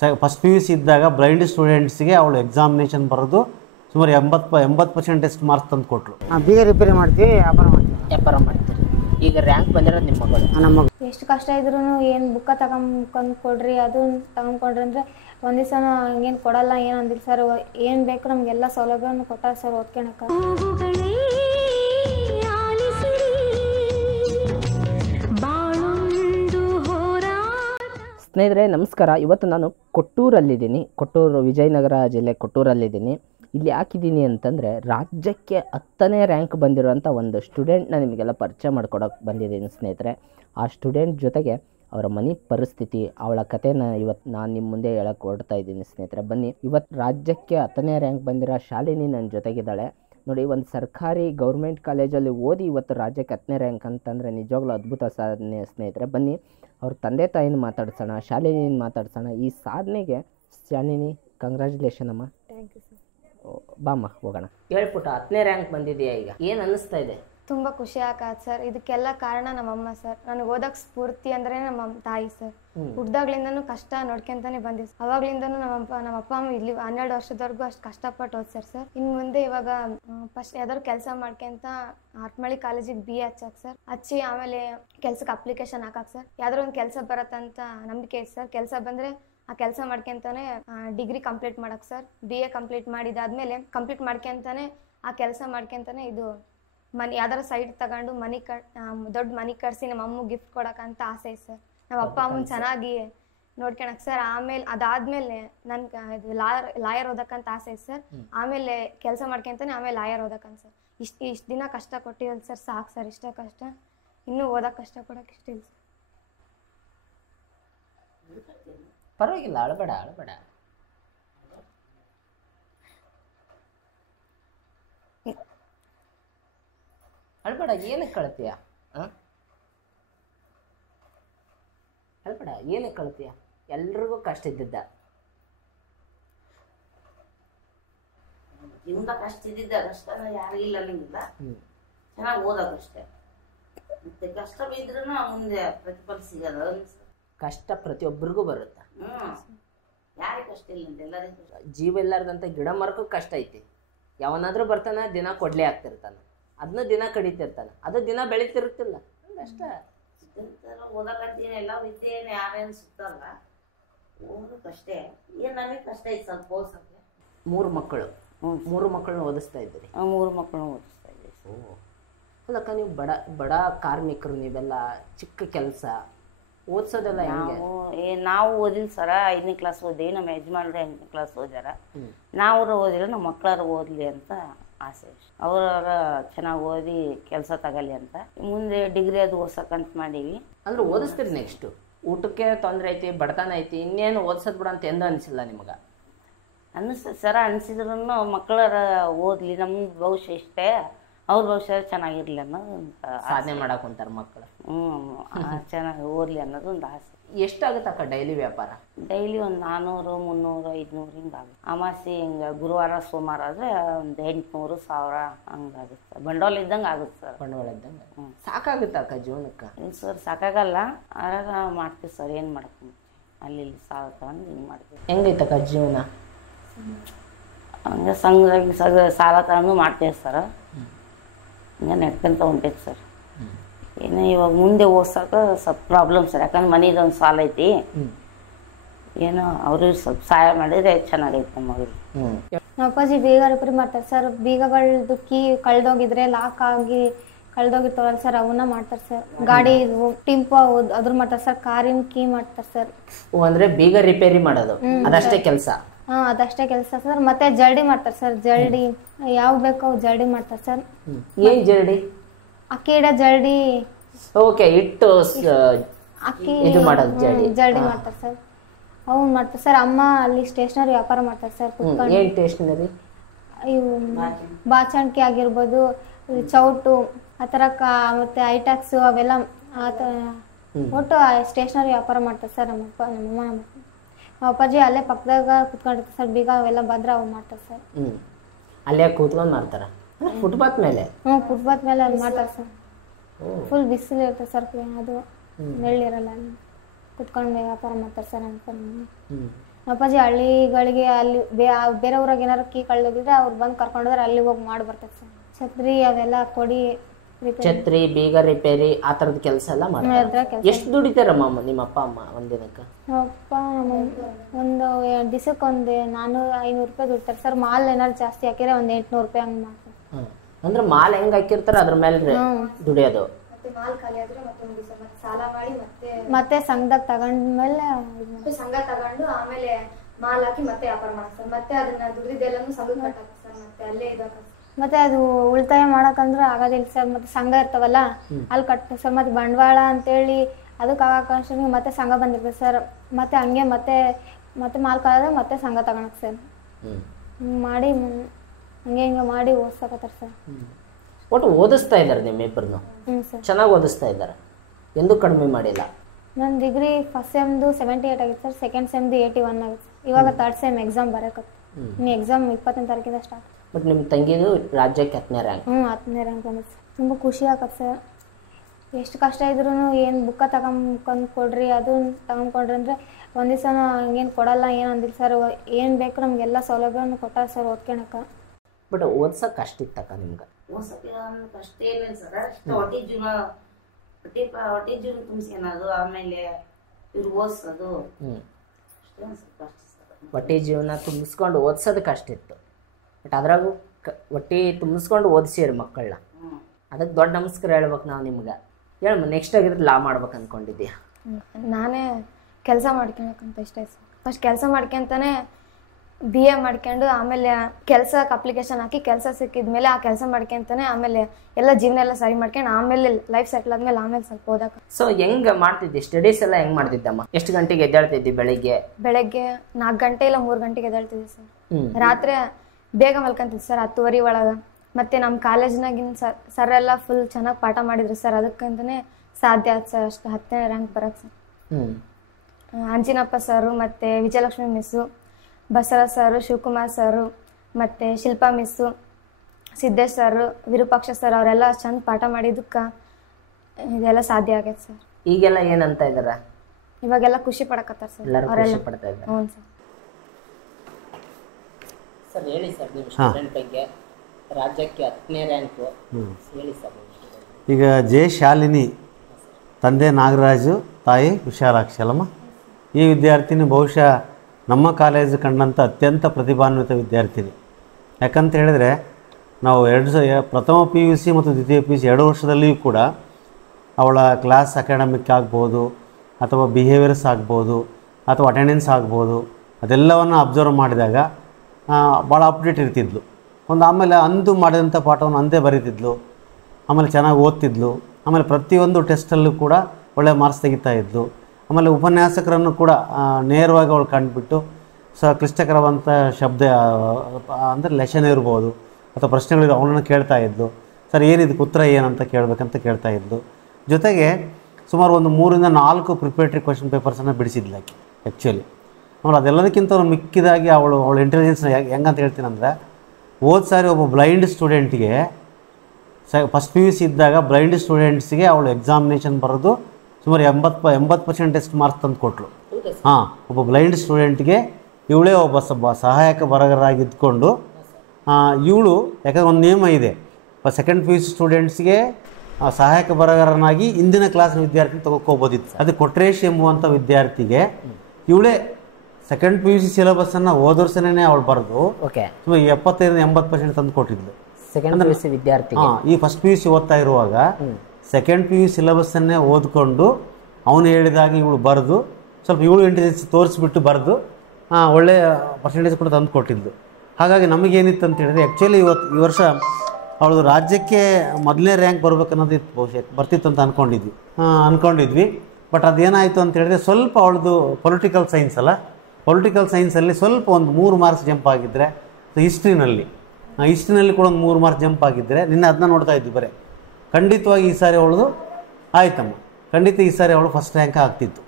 First PUC ಇದ್ದಾಗ blind ಸ್ಟೂಡೆಂಟ್ಸ್ಗೆ ಅವಳು ಎಕ್ಸಾಮಿನೇಷನ್ ಬರೋದು ಸುಮಾರು 80% ಮಾರ್ಕ್ಸ್ ತಂದು ಕೊಟ್ಲು. ಬೀಗ ರಿಪೇರಿ ಮಾಡ್ತೀವಿ, ವ್ಯಾಪಾರ ಮಾಡ್ತೀರಿ. ಈಗ ರ್ಯಾಂಕ್ ಬಂದಿರೋದು ನಿಮ್ಮ ಮಗಳು. ನಮ್ಮ ಮಗಳು ಎಷ್ಟು ಕಷ್ಟ ಇದ್ರೂ ಏನು ಬುಕ್ಕ ತಗೊಂಡ್ಕೊಂಡು ಕೊಡ್ರಿ, ಅದು ತಗೊಂಡ್ಕೊಡ್ರಿ ಅಂದರೆ ಒಂದು ದಿವಸ ಹಂಗೇನು ಕೊಡಲ್ಲ, ಏನು ಅಂದಿಲ್ಲ ಸರ್. ಏನು ಬೇಕು ನಮಗೆಲ್ಲ ಸೌಲಭ್ಯವನ್ನು ಕೊಟ್ಟಾರ ಸರ್ ಓದ್ಕೊಳಕ್ಕೆ. ಸ್ನೇಹಿತರೆ ನಮಸ್ಕಾರ. ಇವತ್ತು ನಾನು ಕೊಟ್ಟೂರಲ್ಲಿದ್ದೀನಿ. ಕೊಟ್ಟೂರು, ವಿಜಯನಗರ ಜಿಲ್ಲೆ ಕೊಟ್ಟೂರಲ್ಲಿದ್ದೀನಿ. ಇಲ್ಲಿ ಯಾಕಿದ್ದೀನಿ ಅಂತಂದರೆ ರಾಜ್ಯಕ್ಕೆ 10ನೇ ರ್ಯಾಂಕ್ ಬಂದಿರೋಂಥ ಒಂದು ಸ್ಟೂಡೆಂಟ್ನ ನಿಮಗೆಲ್ಲ ಪರಿಚಯ ಮಾಡ್ಕೊಡೋಕೆ ಬಂದಿದ್ದೀನಿ ಸ್ನೇಹಿತರೆ. ಆ ಸ್ಟೂಡೆಂಟ್ ಜೊತೆಗೆ ಅವರ ಮನೆ ಪರಿಸ್ಥಿತಿ, ಅವಳ ಕಥೆನ ಇವತ್ತು ನಾನು ನಿಮ್ಮ ಮುಂದೆ ಹೇಳಕ್ಕೆ ಹೊರಡ್ತಾ ಇದ್ದೀನಿ ಸ್ನೇಹಿತರೆ. ಬನ್ನಿ. ಇವತ್ತು ರಾಜ್ಯಕ್ಕೆ 10ನೇ ರ್ಯಾಂಕ್ ಬಂದಿರೋ ಶಾಲಿನಿ ನನ್ನ ಜೊತೆಗಿದ್ದಾಳೆ. ನೋಡಿ, ಒಂದು ಸರ್ಕಾರಿ ಗೌರ್ಮೆಂಟ್ ಕಾಲೇಜಲ್ಲಿ ಓದಿ ಇವತ್ತು ರಾಜ್ಯಕ್ಕೆ 10ನೇ ರ್ಯಾಂಕ್ ಅಂತಂದರೆ ನಿಜವಾಗ್ಲೂ ಅದ್ಭುತ ಸಾಧನೆ ಸ್ನೇಹಿತರೆ. ಬನ್ನಿ ಅವ್ರ ತಂದೆ ತಾಯಿನ ಮಾತಾಡ್ಸೋಣ, ಶಾಲಿನಿನ ಮಾತಾಡ್ಸೋಣ. ಈ ಸಾಧನೆಗೆ ಶಾಲಿನಿ, ಕಂಗ್ರ್ಯಾಚುಲೇಷನ್ ಅಮ್ಮ. Thank you sir. ಬಾಮ್ಮ ಹೋಗೋಣ. ಹೇಳ್ಬಿಟ್ಟು 10ನೇ ರ್ಯಾಂಕ್ ಬಂದಿದೆಯಾ, ಈಗ ಏನು ಅನ್ನಿಸ್ತಾ ಇದೆ? ತುಂಬ ಖುಷಿ ಆಗತ್ತೆ ಸರ್. ಇದಕ್ಕೆಲ್ಲ ಕಾರಣ ನಮ್ಮಮ್ಮ ಸರ್. ನನಗೆ ಓದಕ್ಕೆ ಸ್ಫೂರ್ತಿ ಅಂದರೆ ನಮ್ಮ ತಾಯಿ ಸರ್. ಹುಡ್ದಾಗ್ಲಿಂದನೂ ಕಷ್ಟ ನೋಡ್ಕೊಂತಾನೆ ಬಂದಿವಿ. ಅವಾಗ್ಲಿಂದನೂ ನಮ್ಮ ಅಪ್ಪ ಅಮ್ಮ ಇಲ್ಲಿ 12 ವರ್ಷದವರೆಗೂ ಅಷ್ಟು ಕಷ್ಟಪಟ್ಟು ಓದ್ಸರ್ ಸರ್. ಇನ್ನು ಮುಂದೆ ಇವಾಗ ಫಸ್ಟ್ ಯಾವ್ದಾದ್ರು ಕೆಲಸ ಮಾಡ್ಕೊಂತ ಹರಪನಹಳ್ಳಿ ಕಾಲೇಜಿಗೆ BA ಹಚ್ಚಕ್ಕೆ ಸರ್. ಹಚ್ಚಿ ಆಮೇಲೆ ಕೆಲ್ಸಕ್ಕೆ ಅಪ್ಲಿಕೇಶನ್ ಹಾಕಕ್ಕೆ ಸರ್. ಯಾವ್ದಾದ್ರು ಒಂದು ಕೆಲಸ ಬರತ್ತಂತ ನಂಬಿಕೆ ಐತೆ ಸರ್. ಕೆಲಸ ಬಂದರೆ ಆ ಕೆಲಸ ಮಾಡ್ಕೊಂತಾನೆ ಡಿಗ್ರಿ ಕಂಪ್ಲೀಟ್ ಮಾಡಕ್ಕೆ ಸರ್. BA ಕಂಪ್ಲೀಟ್ ಮಾಡಿದಾದ್ಮೇಲೆ ಕಂಪ್ಲೀಟ್ ಮಾಡ್ಕೊಂತಾನೆ ಆ ಕೆಲಸ ಮಾಡ್ಕೊಂತಾನೆ ಇದು ಮನೆ ಯಾವ್ದಾರ ಸೈಟ್ ತಗೊಂಡು ದೊಡ್ಡ ಮನೆ ಕಟ್ಸಿ ನಮ್ಮ ಅಮ್ಮ ಗಿಫ್ಟ್ ಕೊಡಕ್ಕಂತ ಆಸೆ ಐತೆ ಸರ್. ನಮ್ಮ ಅಪ್ಪ ಅಮ್ಮನ ಚೆನ್ನಾಗಿ ನೋಡ್ಕೊಳಕ್ ಸರ್. ಆಮೇಲೆ ಅದಾದ್ಮೇಲೆ ನನ್ಗೆ ಲಾಯರ್ ಓದಕ್ಕಂತ ಆಸೆ ಐತೆ ಸರ್. ಆಮೇಲೆ ಕೆಲಸ ಮಾಡ್ಕೊಂತಾನೆ ಆಮೇಲೆ ಲಾಯರ್ ಓದಕ್ಕಂತ ಸರ್. ಇಷ್ಟು ದಿನ ಕಷ್ಟ ಕೊಟ್ಟಿರಲ್ಲ ಸರ್, ಸಾಕು ಸರ್. ಇಷ್ಟ ಕಷ್ಟ ಇನ್ನೂ ಓದಕ್ಕೆ ಕಷ್ಟ ಕೊಡಕ್ಕೆ ಇಷ್ಟ ಇಲ್ಲ ಸರ್. ಪರವಾಗಿಲ್ಲ, ಅಳಬೇಡ. ಅಳ್ಬೇಡ, ಏನಕ್ಕೆ ಕಳ್ತೀಯ? ಅಳ್ಬೇಡ, ಏನಕ್ಕೆ ಕಳ್ತೀಯ? ಎಲ್ರಿಗೂ ಕಷ್ಟ ಇದ್ದಿದ್ದ. ಇಂದ ಕಷ್ಟ ಇದ್ದಿದ್ದ, ಕಷ್ಟನ ಯಾರಿಗಿಲ್ಲ ನಿಂಗಿಲ್ಲ. ಚೆನ್ನಾಗಿ ಓದೋದಷ್ಟೇ. ಮತ್ತೆ ಕಷ್ಟ ಬಿದ್ರೂ ಮುಂದೆ ಪ್ರತಿಫಲ ಸಿಗದ. ಕಷ್ಟ ಪ್ರತಿಯೊಬ್ಬರಿಗೂ ಬರುತ್ತೆ. ಯಾರಿಗೆ ಕಷ್ಟ ಇಲ್ಲ ಅಂತ ಎಲ್ಲರಿಗೂ. ಜೀವ ಎಲ್ಲಾರ್ದಂತ ಗಿಡ ಮರಕ್ಕೂ ಕಷ್ಟ ಐತಿ. ಯಾವನಾದ್ರೂ ಬರ್ತಾನೆ, ದಿನ ಕೊಡ್ಲೆ ಆಗ್ತಿರ್ತಾನೆ, ಅದನ್ನ ದಿನ ಕಡಿತಿರ್ತಾನೆ, ಅದು ದಿನ ಬೆಳೀತಿರುತ್ತಿಲ್ಲ. ಅಷ್ಟ ಓದಕತ್ತೀನಿ, ಎಲ್ಲ ವಿದ್ಯೆಯನ್ನು ಯಾರೇನು ಸುತ್ತಲ್ಲ, ಓದಕ್ಕಷ್ಟೇ. ಏನ್ ನಮಗೆ ಕಷ್ಟ ಐತಿ ಸ್ವಲ್ಪ ಓದ್ಸಕ್ಕೆ. 3 ಮಕ್ಕಳು, 3 ಮಕ್ಕಳನ್ನ ಓದಿಸ್ತಾ ಇದ್ದೀರಿ? 3 ಮಕ್ಕಳನ್ನ ಓದಿಸ್ತಾ ಇದ್ದೀವಿ. ಅಲ್ಲಕ್ಕ, ನೀವು ಬಡ ಕಾರ್ಮಿಕರು, ನೀವೆಲ್ಲ ಚಿಕ್ಕ ಕೆಲಸ ಓದಿಸೋದೆಲ್ಲ ನಾವು ಓದಿಲ್ಲ ಸರ. 5ನೇ ಕ್ಲಾಸ್ ಓದಿವಿ. ನಮ್ಮ ಯಜಮಾನ್ರು 8ನೇ ಕ್ಲಾಸ್ ಓದ್ಯಾರ. ನಾವು ಓದಿಲ್ಲ, ನಮ್ಮ ಮಕ್ಕಳಾರು ಓದಲಿ ಅಂತ ಆಸೆ. ಅವ್ರವ್ರ ಚೆನ್ನಾಗಿ ಓದಿ ಕೆಲಸ ತಗಲಿ ಅಂತ. ಮುಂದೆ ಡಿಗ್ರಿ ಅದು ಓದ್ಸಕ್ಕಂತ ಮಾಡೀವಿ. ಅಂದ್ರೆ ಓದಿಸ್ತೀರಿ? ನೆಕ್ಸ್ಟ್ ಊಟಕ್ಕೆ ತೊಂದರೆ ಐತಿ, ಬಡತನ ಐತಿ, ಇನ್ನೇನು ಓದಿಸೋದು ಬಿಡ ಅಂತ ಎಂದ ಅನಿಸಿಲ್ಲ ನಿಮ್ಗೆ? ಅನ್ನಿಸ್ತದೆ ಸರ. ಅನಿಸಿದ್ರು ಮಕ್ಕಳಾರ ಓದಲಿ, ನಮ್ಮ ಭವಿಷ್ಯ ಇಷ್ಟೇ, ಅವ್ರ ಭವಿಷ್ಯ ಚೆನ್ನಾಗಿರ್ಲಿ ಅನ್ನೋದು ಸಾಧನೆ ಮಾಡಕ್ಕೆ ಹೊಂಟಾರ ಮಕ್ಕಳು. ಚೆನ್ನಾಗಿ ಓದಲಿ ಅನ್ನೋದು ಒಂದು ಆಸೆ. ಎಷ್ಟಾಗುತ್ತಕ್ಕ ಡೈಲಿ ವ್ಯಾಪಾರ? ಡೈಲಿ ಒಂದು 400, 300, 500 ಹಿಂಗಾಗುತ್ತೆ. ಅಮಾಸೆ ಹಿಂಗೆ ಗುರುವಾರ ಸೋಮವಾರ ಆದರೆ ಒಂದು 800, 1000 ಹಂಗಾಗುತ್ತೆ. ಬಂಡವಾಳ ಇದ್ದಂಗೆ ಆಗುತ್ತೆ ಸರ್. ಬಂಡವಾಳ ಇದ್ದಂಗೆ ಸಾಕಾಗುತ್ತೆ ಅಕ್ಕ ಜೀವನಕ್ಕೆ? ಇಲ್ಲ ಸರ್, ಸಾಕಾಗಲ್ಲ. ಆಗ ಮಾಡ್ತೀವಿ ಸರ್. ಏನು ಮಾಡಕ್ಕೆ ಅಲ್ಲಿ ಸಾಲ ತಗೊಂಡು ಹಿಂಗೆ ಮಾಡ್ತೀವಿ. ಹೆಂಗೈತಕ್ಕ ಜೀವನ? ಹಂಗೆ ಸಂಘದಾಗಿ ಸಾಲ ತಗೊಂಡು ಮಾಡ್ತೀವಿ ಸರ್. ಹಿಂಗೆ ನೆಟ್ಕೊಂತ ಹೊಂಟೈತೆ ಸರ್. ಏನೋ ಇವಾಗ ಮುಂದೆ ಓದ್ಸಕ್ಕೆ ಸ್ವಲ್ಪ ಪ್ರಾಬ್ಲಮ್ ಸರ್. ಯಾಕಂದ್ರೆ ಮನೆದೊಂದು ಸಾಲ ಐತಿ. ಏನೋ ಅವ್ರಿಗೆ ಸ್ವಲ್ಪ ಸಹಾಯ ಮಾಡಿದ್ರೆ ಚೆನ್ನಾಗೈತೆ ನಮ್ಮ ಮಗಳಿಗೆ. ನಮ್ಮ ಅಪ್ಪಾಜಿ ಬೀಗ ರಿಪೇರಿ ಮಾಡ್ತಾರೆ ಸರ್. ಬೀಗಗಳದ್ದು ಕೀ ಕಳ್ದೋಗಿದ್ರೆ, ಲಾಕ್ ಆಗಿ ಕಳ್ದೋಗಿರ್ತಾವಲ್ಲ ಸರ್, ಅವನ್ನ ಮಾಡ್ತಾರೆ ಸರ್. ಗಾಡಿ ಟಿಂಪೋ ಅದ್ರ ಮಾಡ್ತಾರೆ ಸರ್. ಕಾರಿನ ಕೀ ಮಾಡ್ತಾರೆ ಸರ್. ಅಂದ್ರೆ ಬೀಗ ರಿಪೇರಿ ಮಾಡೋದು ಅದಷ್ಟೇ ಕೆಲಸ? ಅದಷ್ಟೇ ಕೆಲಸ ಸರ್. ಮತ್ತೆ ಜಲ್ಡಿ ಮಾಡ್ತಾರೆ ಸರ್. ಜಲ್ಡಿ ಯಾವ ಬೇಕೋ ಅವು ಜಲ್ಡಿ ಮಾಡ್ತಾರೆ ಸರ್. ಏನ್ ಜಲ್ಡಿ? ಅಕ್ಕಿ ಇಡ ಜಲ್ಡಿ. ಓಕೆ, ಇಟ್ಟು ಅಕ್ಕಿ ಇದು ಮಾಡೋದು ಜಲ್ಡಿ ಮಾಡ್ತಾರೆ ಸರ್. ಅವ್ನು ಮಾಡ್ತಾರೆ ಸರ್. ಅಮ್ಮ ಅಲ್ಲಿ ಸ್ಟೇಷನರಿ ವ್ಯಾಪಾರ ಮಾಡ್ತಾರೆ ಸರ್. ಕುತ್ಕೊಂಡು ಏನ್ ಸ್ಟೇಷನರಿ? ಇವು ಬಾಚಣಿಕೆ ಆಗಿರ್ಬೋದು, ಚೌಟು ಆ ಥರ ಮತ್ತೆ ಐಟ್ಯಾಕ್ಸ್ ಅವೆಲ್ಲ ಒಟ್ಟು ಸ್ಟೇಷನರಿ ವ್ಯಾಪಾರ ಮಾಡ್ತಾರೆ ಸರ್. ನಮ್ಮಮ್ಮ ನಮ್ಮ ಅಪ್ಪಾಜಿ ಅಲ್ಲೇ ಪಕ್ಕದಾಗ ಕುತ್ಕೊಂಡಿರ್ತಾರೆ ಸರ್. ಬೀಗ ಅವೆಲ್ಲ ಬಂದ್ರೆ ಅವು ಮಾಡ್ತಾರೆ ಸರ್. ಅಲ್ಲೇ ಕೂತ್ಕೊಂಡು ಮಾಡ್ತಾರ? ಫುಟ್ಪಾತ್ ಮೇಲೆ? ಫುಟ್ಪಾತ್ ಮೇಲೆ ಅಲ್ಲಿ ಮಾಡ್ತಾರೆ ಸರ್. ಫುಲ್ ಬಿಸಿಲು ಇರ್ತದೆ ಸರ್. ಅದು ನೆಳ್ಳಿರಲ್ಲ, ಅಲ್ಲಿ ಕುತ್ಕೊಂಡು ವ್ಯಾಪಾರ ಮಾಡ್ತಾರೆ ಸರ್. ಅಪ್ಪಾಜಿ ಹಳ್ಳಿಗಳಿಗೆ ಅಲ್ಲಿ ಬೇರೆ ಊರಾಗ ಏನಾರು ಕೀ ಕಳ್ದೋಗಿದ್ರೆ ಅವ್ರು ಬಂದು ಕರ್ಕೊಂಡೋದ್ರೆ ಅಲ್ಲಿ ಹೋಗಿ ಮಾಡಿ ಬರ್ತೈತೆ ಸರ್. ಛತ್ರಿ ಅವೆಲ್ಲ ಕೊಡಿ, ಛತ್ರಿ, ಬೀಗ ರಿಪೇರಿ ಆ ಥರದ ಕೆಲಸ ಎಲ್ಲ ಮಾಡ್ತಾರೆ. ಎಷ್ಟು ದುಡಿತಾರಮ್ಮ ನಿಮ್ಮ ಅಪ್ಪ ಅಮ್ಮ ಒಂದಿನಕ್ಕೆ? ಅಪ್ಪ ಒಂದು ದಿವಸಕ್ಕೆ ಒಂದು 400-500 ರೂಪಾಯಿ ದುಡ್ತಾರೆ ಸರ್. ಮಾಲ್ ಏನಾರು ಜಾಸ್ತಿ ಹಾಕಿದ್ರೆ ಒಂದು 800 ರೂಪಾಯಿ ಹಂಗೆ ಮಾಡ್ತಾರೆ. ಅಂದ್ರೆ ಮಾಲ್ ಹೆಂಗ್ ಹಾಕಿರ್ತಾರೆ ಅದ್ರ ಮೇಲೆ ದುಡಿಯೋದು. ಮಾಲ್ ಖಾಲಿ ಆದ್ರೆ ಸಾಲ ಮಾಡಿ ಮತ್ತೆ ಸಂಘದಾಗ ತಗೊಂಡ್ಮೇಲೆ ಸಂಘ ತಗೊಂಡು ಆಮೇಲೆ ಮಾಲ್ ಹಾಕಿ ಮತ್ತೆ ವ್ಯಾಪಾರ ಮಾಡ್ತಾರೆ. ಮತ್ತೆ ಅದನ್ನ ದುಡ್ದಿದ್ದೆಲ್ಲನೂ ಸಂಘಕ್ಕೆ ಕಟ್ಟಾಕ ಸರ್. ಮತ್ತೆ ಅಲ್ಲೇ ಇದಾಕ ಮತ್ತೆ ಅದು ಉಳಿತಾಯ ಮಾಡಕಂದ್ರೆ ಆಗೋದಿಲ್ಲ ಸರ್. ಮತ್ತೆ ಸಂಘ ಇರ್ತಾವಲ್ಲ ಅಲ್ಲಿ ಕಟ್ತಾರೆ ಸರ್. ಮತ್ತೆ ಬಂಡವಾಳ ಅಂತೇಳಿ ಅದಕ್ಕೆ ಆಗಾಕ ಮತ್ತೆ ಸಂಘ ಬಂದಿರ್ತದೆ ಸರ್. ಮತ್ತೆ ಹಂಗೆ ಮತ್ತೆ ಮಾಲ್ ಕಾಲಾದ್ರೆ ಮತ್ತೆ ಸಂಘ ತಗೊಳಕ್ ಸರ್. ಮಾಡಿ ಹಂಗೆ ಹಿಂಗೆ ಮಾಡಿ ಓದಿಸಕತ್ತಾರ ಸರ್. ಒಟ್ಟು ಓದಿಸ್ತಾ ಇದ್ದಾರೆ ನಿಮ್ಮಿಬ್ಬರನ್ನು? ಸರ್ ಚೆನ್ನಾಗಿ ಓದಿಸ್ತಾ ಇದ್ದಾರೆ, ಎಂದೂ ಕಡಿಮೆ ಮಾಡಿಲ್ಲ. ನನ್ನ ಡಿಗ್ರಿ ಫಸ್ಟ್ ಸೆಮ್ದು 78 ಆಗಿತ್ತು ಸರ್. ಸೆಕೆಂಡ್ ಸೆಮ್ದು 81 ಆಗಿತ್ತು. ಇವಾಗ 3rd ಸೆಮ್ ಎಕ್ಸಾಮ್ ಬರೋಕತ್ತು. ಇನ್ನು ಎಕ್ಸಾಮ್ 20ನೇ ತಾರೀಕಿಂದ ಸ್ಟಾರ್ಟ್. ಬಟ್ ನಿಮ್ಮ ತಂಗಿದು ರಾಜ್ಯಕ್ಕೆ 10ನೇ ರ್ಯಾಂಕ್. 10ನೇ ರ್ಯಾಂಕ್ ಬಂದಿತ್ತು ಸರ್. ತುಂಬ ಖುಷಿ ಆಗತ್ತೆ ಸರ್. ಎಷ್ಟು ಕಷ್ಟ ಇದ್ರೂ ಏನು ಬುಕ್ಕ ತಗೊಂಡ್ಕೊಂಡು ಕೊಡ್ರಿ, ಅದು ತಗೊಂಡ್ಕೊಡ್ರಿ ಅಂದರೆ ಒಂದು ದಿವಸ ಹಂಗೇನು ಕೊಡಲ್ಲ ಏನು ಅಂದಿಲ್ಲ ಸರ್. ಏನು ಬೇಕು ನಮಗೆಲ್ಲ ಸೌಲಭ್ಯವನ್ನು ಕೊಟ್ಟಾರ ಸರ್ ಓದ್ಕೊಳಕ್ಕೆ. ಬಟ್ ಓದ್ಸಕ್ಕೆ ಕಷ್ಟ ಇತ್ತಕ್ಕ ನಿಮ್ಗೆ? ಓದ್ಸಕ್ಕೆ ಕಷ್ಟ ಏನಿಲ್ಲ ಸರ್. ಹೊಟ್ಟೆ ಜೀವನ ತುಂಬಿಸ್ಕೊಳೋದು, ಆಮೇಲೆ ಇವ್ರು ಓದಿಸೋದು, ಹೊಟ್ಟೆ ಜೀವನ ತುಂಬಿಸ್ಕೊಂಡು ಓದಿಸೋದು ಕಷ್ಟ ಇತ್ತು. ಬಟ್ ಅದ್ರಾಗೂ ಹೊಟ್ಟೆ ತುಂಬಿಸ್ಕೊಂಡು ಓದಿಸಿರಿ ಮಕ್ಕಳನ್ನ. ಅದಕ್ಕೆ ದೊಡ್ಡ ನಮಸ್ಕಾರ ಹೇಳ್ಬೇಕು ನಾವು ನಿಮ್ಗೆ. ಹೇಳಮ್ಮ, ನೆಕ್ಸ್ಟ್ ಆಗಿದ್ರೆ ಲಾ ಮಾಡ್ಬೇಕು ಅಂದ್ಕೊಂಡಿದ್ದೀಯ? ನಾನೇ ಕೆಲಸ ಮಾಡ್ಕೊಳಕ್ಕಂತ ಇಷ್ಟ ಐತೆ ಸರ್. ಫಸ್ಟ್ ಕೆಲಸ ಮಾಡ್ಕೊಂತಾನೆ BA ಮಾಡ್ಕೊಂಡು ಆಮೇಲೆ ಕೆಲಸಕ್ಕೆ ಅಪ್ಲಿಕೇಶನ್ ಹಾಕಿ ಕೆಲಸ ಸಿಕ್ಕಿದ್ಮೇಲೆ ಆ ಕೆಲಸ ಮಾಡ್ಕೊಂತಾನೆ ಆಮೇಲೆ ಎಲ್ಲ ಜೀವನ ಎಲ್ಲ ಸರಿ ಮಾಡ್ಕೊಂಡು ಆಮೇಲೆ ಲೈಫ್ ಸೆಟ್ಲ್ ಆದ್ಮೇಲೆ ಆಮೇಲೆ ಸ್ವಲ್ಪ ಓದಕ್ಕೆ. ಸೊ ಹೆಂಗೆ ಮಾಡ್ತಿದ್ದಿ ಸ್ಟಡೀಸ್ ಎಲ್ಲ? ಹೆಂಗೆ ಮಾಡ್ತಿದ್ದಮ್ಮ? ಎಷ್ಟು ಗಂಟೆಗೆ ಎದ್ದೇಳ್ತಿದ್ದಿ ಬೆಳಿಗ್ಗೆ? ಬೆಳಗ್ಗೆ 4 ಗಂಟೆ ಇಲ್ಲ 3 ಗಂಟೆಗೆ ಎದ್ದೇಳ್ತಿದ್ದೆ ಸರ್. ರಾತ್ರಿ ಬೇಗ ಮಲ್ಕೊಂತಿದ್ದೆ ಸರ್ 10:30 ಒಳಗೆ. ಮತ್ತು ನಮ್ಮ ಕಾಲೇಜ್ನಾಗಿನ ಸರ್ ಎಲ್ಲ ಫುಲ್ ಚೆನ್ನಾಗಿ ಪಾಠ ಮಾಡಿದ್ರು ಸರ್. ಅದಕ್ಕಂತಲೇ ಸಾಧ್ಯ ಆಯ್ತು ಸರ್ ಅಷ್ಟು 10ನೇ ರ್ಯಾಂಕ್ ಬರೋಕ್ಕೆ ಸರ್. ಅಂಜಿನಪ್ಪ ಸರು ಮತ್ತು ವಿಜಯಲಕ್ಷ್ಮಿ ಮಿಸ್ಸು, ಬಸವರಾಜ್ ಸರು, ಶಿವಕುಮಾರ್ ಸರು, ಮತ್ತು ಶಿಲ್ಪಾ ಮಿಸ್ಸು, ಸಿದ್ದೇಶ್ ಸರು, ವಿರೂಪಾಕ್ಷ ಸರ್ ಅವರೆಲ್ಲ ಚಂದ ಪಾಠ ಮಾಡಿದ್ದಕ್ಕೆ ಇದೆಲ್ಲ ಸಾಧ್ಯ ಆಗೈತೆ ಸರ್. ಈಗೆಲ್ಲ ಏನಂತ ಇದಾರೆ? ಇವಾಗೆಲ್ಲ ಖುಷಿ ಪಡಕತ್ತಾರೆ ಸರ್ ಅವರೆಲ್ಲ. ಪಡ್ತಾ ಇದ್ದಾರೆ. ಹ್ಞೂ ಸರ್. ಸರ್ ಹೇಳಿ ಸರ್, ನಿಮ್ಮ ಸ್ಟೂಡೆಂಟ್ ಬಗ್ಗೆ ರಾಜ್ಯಕ್ಕೆ 10ನೇ ರ್ಯಾಂಕು ಹೇಳಿ ಸರ್. ಈಗ ಜೆ ಶಾಲಿನಿ, ತಂದೆ ನಾಗರಾಜು, ತಾಯಿ ವಿಶಾಲಾಕ್ಷಿ ಅಲ್ಲಮ್ಮ. ಈ ವಿದ್ಯಾರ್ಥಿನಿ ಬಹುಶಃ ನಮ್ಮ ಕಾಲೇಜು ಕಂಡಂಥ ಅತ್ಯಂತ ಪ್ರತಿಭಾನ್ವಿತ ವಿದ್ಯಾರ್ಥಿನಿ. ಯಾಕಂತ ಹೇಳಿದ್ರೆ ನಾವು ಪ್ರಥಮ PUC ಮತ್ತು ದ್ವಿತೀಯ PUC 2 ವರ್ಷದಲ್ಲಿಯೂ ಕೂಡ ಅವಳ ಕ್ಲಾಸ್ ಅಕಾಡೆಮಿಕ್ ಆಗ್ಬೋದು, ಅಥವಾ ಬಿಹೇವಿಯರ್ಸ್ ಆಗ್ಬೋದು, ಅಥವಾ ಅಟೆಂಡೆನ್ಸ್ ಆಗ್ಬೋದು, ಅದೆಲ್ಲವನ್ನು ಅಬ್ಸರ್ವ್ ಮಾಡಿದಾಗ ಭಾಳ ಅಪ್ಡೇಟ್ ಇರ್ತಿದ್ಲು. ಆಮೇಲೆ ಅಂದು ಮಾಡಿದಂಥ ಪಾಠವನ್ನು ಅಂದೇ ಬರೀತಿದ್ಲು. ಆಮೇಲೆ ಚೆನ್ನಾಗಿ ಓದ್ತಿದ್ಲು. ಆಮೇಲೆ ಪ್ರತಿಯೊಂದು ಟೆಸ್ಟಲ್ಲೂ ಕೂಡ ಒಳ್ಳೆಯ ಮಾರ್ಕ್ಸ್ ತೆಗಿತಾ ಇದ್ಲು. ಆಮೇಲೆ ಉಪನ್ಯಾಸಕರನ್ನು ಕೂಡ ನೇರವಾಗಿ ಅವಳು ಕಂಡುಬಿಟ್ಟು ಕ್ಲಿಷ್ಟಕರವಂಥ ಶಬ್ದ ಅಂದರೆ ಲೆಸನ್ ಇರ್ಬೋದು ಅಥವಾ ಪ್ರಶ್ನೆಗಳಿರೋ ಅವನನ್ನು ಕೇಳ್ತಾ ಇದ್ಲು. ಸರ್ ಏನಿದಕ್ಕೆ ಉತ್ತರ ಏನಂತ ಕೇಳಬೇಕಂತ ಕೇಳ್ತಾ ಇದ್ಲು. ಜೊತೆಗೆ ಸುಮಾರು ಒಂದು 3 ರಿಂದ 4 ಪ್ರಿಪೇರ್ಟರಿ ಕ್ವೆಶ್ಚನ್ ಪೇಪರ್ಸನ್ನು ಬಿಡಿಸಿದ್ಲು ಆಕೆ ಆ್ಯಕ್ಚುಲಿ. ಆಮೇಲೆ ಅದೆಲ್ಲದಕ್ಕಿಂತ ಮಿಕ್ಕಿದಾಗಿ ಅವಳು ಇಂಟೆಲಿಜೆನ್ಸ್ನ ಹೆಂಗಂತ ಹೇಳ್ತೀನಿ ಅಂದರೆ, ಹೋದ ಸಾರಿ ಒಬ್ಬ ಬ್ಲೈಂಡ್ ಸ್ಟೂಡೆಂಟ್ಗೆ ಫಸ್ಟ್ PUC ಇದ್ದಾಗ ಬ್ಲೈಂಡ್ ಸ್ಟೂಡೆಂಟ್ಸ್ಗೆ ಅವಳು ಎಕ್ಸಾಮಿನೇಷನ್ ಬರೆದು ಸುಮಾರು 80% ಮಾರ್ಕ್ಸ್ ತಂದು ಕೊಟ್ಟಳು. ಒಬ್ಬ ಬ್ಲೈಂಡ್ ಸ್ಟೂಡೆಂಟ್ಗೆ ಇವಳೇ ಒಬ್ಬ ಸಹಾಯಕ ಬರಹಗಾರರಾಗಿದ್ದುಕೊಂಡು ಇವಳು, ಯಾಕಂದರೆ ಒಂದು ನಿಯಮ ಇದೆ, ಸೆಕೆಂಡ್ PUC ಸ್ಟೂಡೆಂಟ್ಸ್ಗೆ ಸಹಾಯಕ ಬರಹಗಾರನಾಗಿ ಇಂದಿನ ಕ್ಲಾಸ್ನ ವಿದ್ಯಾರ್ಥಿ ತಗೋಬೋದಿತ್ತು. ಅದು ಕೊಟ್ರೇಶ್ ಎಂಬುವಂಥ ವಿದ್ಯಾರ್ಥಿಗೆ ಇವಳೇ ಸೆಕೆಂಡ್ PUC ಸಿಲೆಬಸ್ಸನ್ನು ಹೋದ ವರ್ಷನೇ ಅವಳು ಬರೆದು ಸುಮಾರು 75-80% ತಂದು ಕೊಟ್ಟಿದ್ಲು. ಸೆಕೆಂಡ್ PUC ವಿದ್ಯಾರ್ಥಿ ಈ ಫಸ್ಟ್ PUC ಓದ್ತಾ ಇರುವಾಗ ಸೆಕೆಂಡ್ PUC ಸಿಲೆಬಸ್ಸನ್ನೇ ಓದ್ಕೊಂಡು ಅವನು ಹೇಳಿದಾಗ ಇವಳು ಬರೆದು ಸ್ವಲ್ಪ ಇವಳು ಇಂಟೆಲಿಜೆನ್ಸ್ ತೋರಿಸ್ಬಿಟ್ಟು ಬರೆದು ಒಳ್ಳೆಯ ಪರ್ಸೆಂಟೇಜ್ ಕೂಡ ತಂದು ಕೊಟ್ಟಿದ್ದು. ಹಾಗಾಗಿ ನಮಗೇನಿತ್ತು ಅಂತ ಹೇಳಿದ್ರೆ, ಆ್ಯಕ್ಚುಲಿ ಈ ವರ್ಷ ಅವಳು ರಾಜ್ಯಕ್ಕೆ 1ನೇ ರ್ಯಾಂಕ್ ಬರ್ಬೇಕನ್ನೋದಿತ್ತು, ಬಹುಶಃ ಬರ್ತಿತ್ತು ಅಂತ ಅಂದ್ಕೊಂಡಿದ್ವಿ. ಬಟ್ ಅದೇನಾಯಿತು ಅಂತ ಹೇಳಿದ್ರೆ, ಸ್ವಲ್ಪ ಅವಳದು ಪೊಲಿಟಿಕಲ್ ಸೈನ್ಸ್ ಅಲ್ಲ, ಪೊಲಿಟಿಕಲ್ ಸೈನ್ಸಲ್ಲಿ ಸ್ವಲ್ಪ ಒಂದು 3 ಮಾರ್ಕ್ಸ್ ಜಂಪ್ ಆಗಿದ್ದರೆ, ಹಿಸ್ಟ್ರಿನಲ್ಲಿ ಕೂಡ ಒಂದು 3 ಮಾರ್ಕ್ಸ್ ಜಂಪ್ ಆಗಿದ್ದರೆ, ನಿನ್ನೆ ಅದನ್ನ ನೋಡ್ತಾ ಇದ್ವಿ ಬರೀ. ಖಂಡಿತವಾಗಿ ಈ ಸಾರಿ ಅವಳದು ಆಯ್ತಮ್ಮ, ಖಂಡಿತ ಈ ಸಾರಿ ಅವಳು ಫಸ್ಟ್ ರ್ಯಾಂಕ್ ಆಗ್ತಿತ್ತು.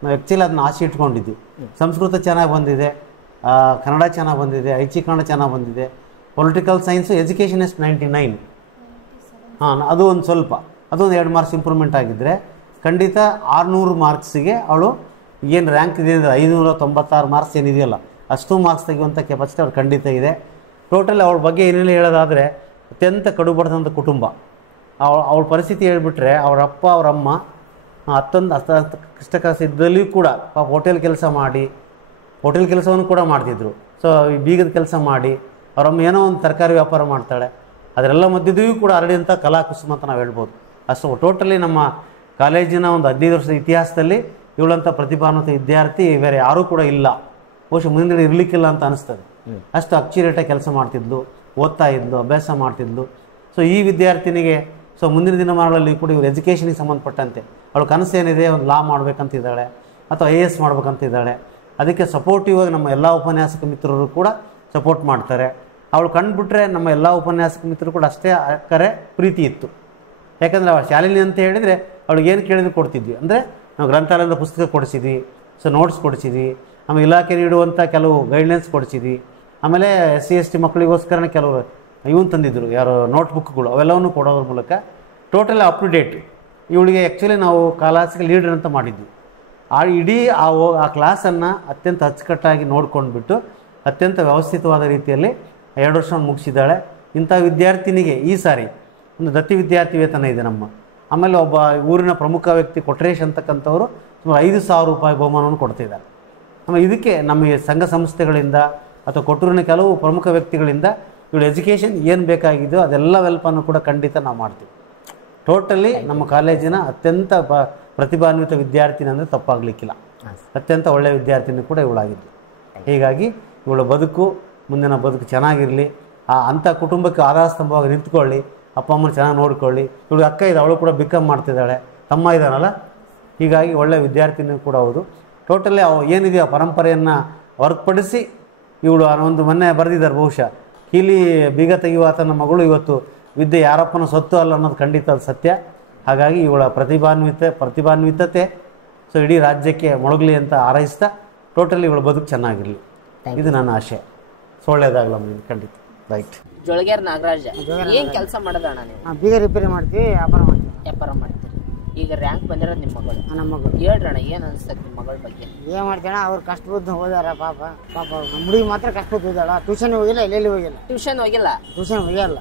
ನಾವು ಆ್ಯಕ್ಚುಲಿ ಅದನ್ನ ಆಸೆ ಇಟ್ಕೊಂಡಿದ್ವಿ. ಸಂಸ್ಕೃತ ಚೆನ್ನಾಗಿ ಬಂದಿದೆ, ಕನ್ನಡ ಚೆನ್ನಾಗಿ ಬಂದಿದೆ, ಐಚ್ಛಿಕ ಕನ್ನಡ ಚೆನ್ನಾಗಿ ಬಂದಿದೆ, ಪೊಲಿಟಿಕಲ್ ಸೈನ್ಸು ಎಜುಕೇಷನ್ ಎಷ್ಟು 99. ಅದು ಒಂದು ಸ್ವಲ್ಪ, ಅದೊಂದು 2 ಮಾರ್ಕ್ಸ್ ಇಂಪ್ರೂವ್ಮೆಂಟ್ ಆಗಿದ್ದರೆ ಖಂಡಿತ 600 ಮಾರ್ಕ್ಸಿಗೆ ಅವಳು ಏನು ರ್ಯಾಂಕ್ ಇದೆ ಅಂದರೆ 596 ಮಾರ್ಕ್ಸ್ ಏನಿದೆಯಲ್ಲ ಅಷ್ಟು ಮಾರ್ಕ್ಸ್ ತೆಗೆಯುವಂಥ ಕೆಪಾಸಿಟಿ ಅವ್ರು ಖಂಡಿತ ಇದೆ. ಟೋಟಲ್ ಅವಳ ಬಗ್ಗೆ ಏನೇನು ಹೇಳೋದಾದರೆ ಅತ್ಯಂತ ಕಡುಬಡದಂಥ ಕುಟುಂಬ. ಅವಳ ಪರಿಸ್ಥಿತಿ ಹೇಳ್ಬಿಟ್ರೆ ಅವ್ರ ಅಪ್ಪ ಅವ್ರ ಅಮ್ಮ ಅಷ್ಟೊಂದು ಕಷ್ಟಕರ ಇದ್ದಲ್ಲಿಯೂ ಕೂಡ ಪಾಪ ಹೋಟೆಲ್ ಕೆಲಸವನ್ನು ಕೂಡ ಮಾಡ್ತಿದ್ರು. ಸೊ ಈ ಬೀಗದ ಕೆಲಸ ಮಾಡಿ ಅವರಮ್ಮ ಏನೋ ಒಂದು ತರಕಾರಿ ವ್ಯಾಪಾರ ಮಾಡ್ತಾಳೆ. ಅದರೆಲ್ಲ ಮಧ್ಯದೂ ಕೂಡ ಹರಡಿದಂಥ ಕಲಾಕುಸುಮ ಅಂತ ನಾವು ಹೇಳ್ಬೋದು. ಅಷ್ಟು ಟೋಟಲಿ ನಮ್ಮ ಕಾಲೇಜಿನ ಒಂದು 15 ವರ್ಷದ ಇತಿಹಾಸದಲ್ಲಿ ಇವಳಂಥ ಪ್ರತಿಭಾನ್ವಿತ ವಿದ್ಯಾರ್ಥಿ ಬೇರೆ ಯಾರೂ ಕೂಡ ಇಲ್ಲ. ಬಹುಶಃ ಮುಂದಿನ ಇರಲಿಕ್ಕಿಲ್ಲ ಅಂತ ಅನಿಸ್ತದೆ. ಅಷ್ಟು ಅಚ್ಚುರೇಟಾಗಿ ಕೆಲಸ ಮಾಡ್ತಿದ್ಲು, ಓದ್ತಾ ಇದ್ಲು, ಅಭ್ಯಾಸ ಮಾಡ್ತಿದ್ಲು. ಸೊ ಈ ವಿದ್ಯಾರ್ಥಿನಿಗೆ ಮುಂದಿನ ದಿನಮಾನಗಳಲ್ಲಿ ಕೂಡ ಇವ್ರು ಎಜುಕೇಷನಿಗೆ ಸಂಬಂಧಪಟ್ಟಂತೆ ಅವಳು ಕನಸು ಏನಿದೆ, ಒಂದು ಲಾ ಮಾಡ್ಬೇಕಂತಿದ್ದಾಳೆ ಅಥವಾ IAS ಮಾಡ್ಬೇಕಂತಿದ್ದಾಳೆ. ಅದಕ್ಕೆ ಸಪೋರ್ಟಿವ್ ಆಗಿ ನಮ್ಮ ಎಲ್ಲ ಉಪನ್ಯಾಸಕ ಮಿತ್ರರು ಕೂಡ ಸಪೋರ್ಟ್ ಮಾಡ್ತಾರೆ. ಅವಳು ಕಂಡುಬಿಟ್ರೆ ನಮ್ಮ ಎಲ್ಲ ಉಪನ್ಯಾಸಕ ಮಿತ್ರರು ಕೂಡ ಅಷ್ಟೇ ಅಕ್ಕರೆ ಪ್ರೀತಿ ಇತ್ತು. ಯಾಕಂದರೆ ಅವಳು ಶಾಲಿನಿ ಅಂತ ಹೇಳಿದರೆ ಅವಳಿಗೆ ಏನು ಕೇಳಿದ್ರು ಕೊಡ್ತಿದ್ವಿ. ಅಂದರೆ ನಾವು ಗ್ರಂಥಾಲಯದ ಪುಸ್ತಕ ಕೊಡಿಸಿದ್ವಿ, ಸೊ ನೋಟ್ಸ್ ಕೊಡಿಸಿದ್ವಿ, ಆಮೇಲೆ ಇಲಾಖೆ ನೀಡುವಂಥ ಕೆಲವು ಗೈಡ್ಲೈನ್ಸ್ ಕೊಡಿಸಿದ್ವಿ. ಆಮೇಲೆ SC/ST ಮಕ್ಕಳಿಗೋಸ್ಕರನೇ ಕೆಲವು ಇವನು ತಂದಿದ್ದರು, ಯಾರು ನೋಟ್ಬುಕ್ಗಳು, ಅವೆಲ್ಲವನ್ನು ಕೊಡೋದ್ರ ಮೂಲಕ ಟೋಟಲ್ ಅಪ್ ಟು ಡೇಟ್. ಇವಳಿಗೆ ಆ್ಯಕ್ಚುಲಿ ನಾವು ಕ್ಲಾಸಿಗೆ ಲೀಡರ್ ಅಂತ ಮಾಡಿದ್ವಿ. ಇಡೀ ಆ ಕ್ಲಾಸನ್ನು ಅತ್ಯಂತ ಅಚ್ಚುಕಟ್ಟಾಗಿ ನೋಡ್ಕೊಂಡ್ಬಿಟ್ಟು ಅತ್ಯಂತ ವ್ಯವಸ್ಥಿತವಾದ ರೀತಿಯಲ್ಲಿ 2 ವರ್ಷ ಮುಗಿಸಿದ್ದಾಳೆ. ಇಂಥ ವಿದ್ಯಾರ್ಥಿನಿಗೆ ಈ ಸಾರಿ ಒಂದು ದತ್ತಿ ವಿದ್ಯಾರ್ಥಿ ವೇತನ ಇದೆ ನಮ್ಮ. ಆಮೇಲೆ ಒಬ್ಬ ಊರಿನ ಪ್ರಮುಖ ವ್ಯಕ್ತಿ ಕೊಟ್ರೇಶ್ ಅಂತಕ್ಕಂಥವರು ಸುಮಾರು 5,000 ರೂಪಾಯಿ ಬಹುಮಾನವನ್ನು ಕೊಡ್ತಿದ್ದಾರೆ. ಆಮೇಲೆ ಇದಕ್ಕೆ ನಮ್ಮ ಸಂಘ ಸಂಸ್ಥೆಗಳಿಂದ ಅಥವಾ ಕೊಟ್ಟೂರಿನ ಕೆಲವು ಪ್ರಮುಖ ವ್ಯಕ್ತಿಗಳಿಂದ ಇವಳು ಎಜುಕೇಷನ್ ಏನು ಬೇಕಾಗಿದೆಯೋ ಅದೆಲ್ಲ ವೆಲ್ಪನ್ನು ಕೂಡ ಖಂಡಿತ ನಾವು ಮಾಡ್ತೀವಿ. ಟೋಟಲಿ ನಮ್ಮ ಕಾಲೇಜಿನ ಅತ್ಯಂತ ಪ್ರತಿಭಾನ್ವಿತ ವಿದ್ಯಾರ್ಥಿನಿ ಅಂದರೆ ತಪ್ಪಾಗಲಿಕ್ಕಿಲ್ಲ. ಅತ್ಯಂತ ಒಳ್ಳೆಯ ವಿದ್ಯಾರ್ಥಿನಿ ಕೂಡ ಇವಳಾಗಿದ್ದು. ಹೀಗಾಗಿ ಇವಳ ಮುಂದಿನ ಬದುಕು ಚೆನ್ನಾಗಿರಲಿ, ಅಂಥ ಕುಟುಂಬಕ್ಕೆ ಆಧಾರ ಸ್ತಂಭವಾಗಿ ನಿಂತ್ಕೊಳ್ಳಿ, ಅಪ್ಪ ಅಮ್ಮನ ಚೆನ್ನಾಗಿ ನೋಡ್ಕೊಳ್ಳಿ. ಇವಳು ಅಕ್ಕ ಇದೆ, ಅವಳು ಕೂಡ BCom ಮಾಡ್ತಿದ್ದಾಳೆ, ತಮ್ಮ ಇದ್ದಾನಲ್ಲ, ಹೀಗಾಗಿ ಒಳ್ಳೆಯ ವಿದ್ಯಾರ್ಥಿನಿ ಕೂಡ ಹೌದು. ಟೋಟಲಿ ಏನಿದೆಯೋ ಆ ಪರಂಪರೆಯನ್ನು ಹೊರತುಪಡಿಸಿ ಇವಳು ಒಂದು ಮೊನ್ನೆ ಬರೆದಿದ್ದಾರೆ, ಬಹುಶಃ ಕೀಲಿ ಬೀಗ ತೆಗೆಯುವ ಆತನ ಮಗಳು ಇವತ್ತು ವಿದ್ಯೆ ಯಾರಪ್ಪನ ಸೊತ್ತು ಅಲ್ಲ ಅನ್ನೋದು ಖಂಡಿತ ಅದು ಸತ್ಯ. ಹಾಗಾಗಿ ಇವಳ ಪ್ರತಿಭಾನ್ವಿತತೆ ಇಡೀ ರಾಜ್ಯಕ್ಕೆ ಮೊಳಗಲಿ ಅಂತ ಹಾರೈಸ್ತಾ ಟೋಟಲಿ ಇವಳ ಬದುಕು ಚೆನ್ನಾಗಿರಲಿ, ಇದು ನನ್ನ ಆಶೆ. ಒಳ್ಳೆಯದಾಗಲ್ಲ ಖಂಡಿತ. ರೈಟ್. ಜೋಳಗೇರ್ ನಾಗರಾಜ, ಏನ್ ಕೆಲಸ ಮಾಡೋದಣ್ಣ ನೀವು? ಬೀಗ ರಿಪೇರಿ ಮಾಡ್ತೀವಿ, ವ್ಯಾಪಾರ ಮಾಡ್ತೀರಿ. ಈಗ ರ್ಯಾಂಕ್ ಬಂದಿರೋದು ನಿಮ್ಮ ಮಗಳು? ನಮ್ಮ ಮಗಳು. ಹೇಳ್ರಣ್ಣ, ಏನ್ ಅನ್ಸ್ತದೆ ನಿಮ್ಮ ಮಗಳ ಬಗ್ಗೆ? ಏನ್ ಮಾಡ್ತೀಣ, ಅವ್ರು ಕಷ್ಟ ಬಿದ್ದು ಹೋದಾರ. ಪಾಪ ನಮ್ಮ ಹುಡುಗಿ ಮಾತ್ರ ಕಷ್ಟ ಬಿದ್ದು ಹೋದಾಳ. ಟ್ಯೂಷನ್ ಹೋಗಿಲ್ಲ, ಎಲ್ಲೆಲ್ಲಿ ಹೋಗಿಲ್ಲ. ಟ್ಯೂಷನ್ ಹೋಗಿಲ್ಲ? ಟ್ಯೂಷನ್ ಹೋಗಿಲ್ಲ.